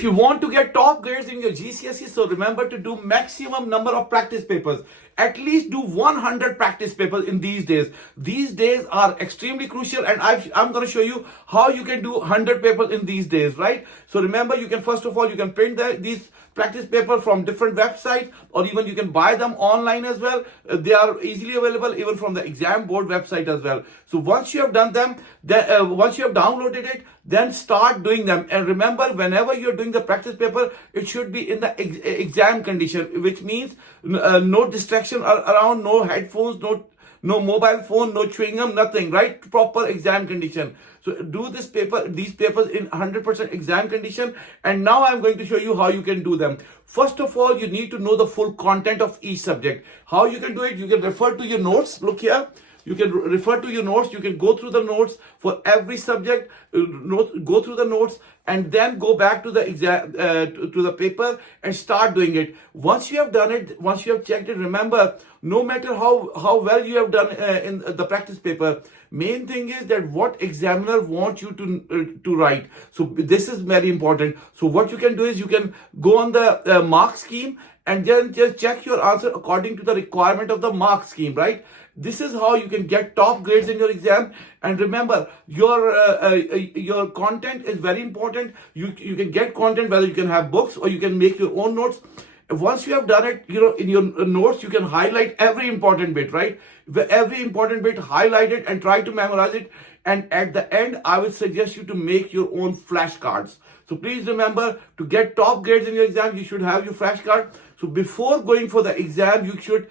If you want to get top grades in your GCSE, so remember to do maximum number of practice papers. At least do 100 practice papers in these days. These days are extremely crucial, and I'm going to show you how you can do 100 papers in these days, right? So remember, you can first of all, you can print these practice paper from different websites, or even you can buy them online as well. They are easily available even from the exam board website as well. So once you have done them, once you have downloaded it, then start doing them. And remember, whenever you're doing the practice paper, it should be in the exam condition, which means no distraction around, no headphones, no mobile phone, no chewing gum, nothing, right? Proper exam condition. So do these papers in 100% exam condition. And now I'm going to show you how you can do them. First of all, you need to know the full content of each subject. How you can do it? You can refer to your notes. Look here. You can refer to your notes. You can go through the notes for every subject. Go through the notes and then go back to the exam to the paper and start doing it. Once you have done it, once you have checked it, remember, no matter how well you have done in the practice paper, main thing is that what examiner wants you to write. So this is very important. So what you can do is you can go on the mark scheme and then just check your answer according to the requirement of the mark scheme, right? This is how you can get top grades in your exam. And remember, your content is very important. You can get content whether you can have books or you can make your own notes. Once you have done it, in your notes, you can highlight every important bit, right? Every important bit, highlight it and try to memorize it. And at the end, I would suggest you to make your own flashcards. So please remember, to get top grades in your exam, you should have your flashcard. So before going for the exam, you should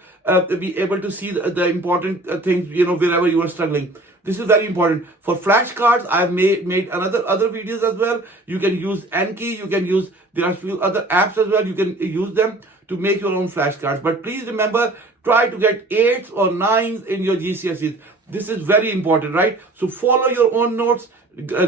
be able to see the important things, wherever you are struggling. This is very important. For flashcards, I've made other videos as well. You can use Anki, there are a few other apps as well. You can use them to make your own flashcards. But please remember, try to get 8s or 9s in your GCSEs. This is very important, right? So follow your own notes,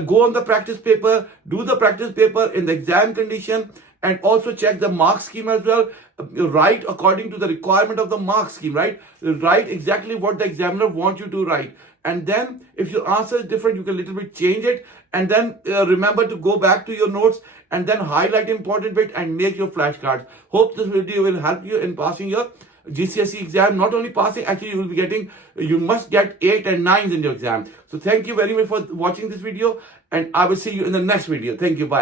go on the practice paper, do the practice paper in the exam condition, and also check the mark scheme as well. Write according to the requirement of the mark scheme, right? Write exactly what the examiner wants you to write. And then if your answer is different, you can little bit change it. And then remember to go back to your notes and then highlight important bit and make your flashcards. Hope this video will help you in passing your GCSE exam. Not only passing, actually you must get 8 and 9s in your exam. So thank you very much for watching this video, and I will see you in the next video. Thank you. Bye.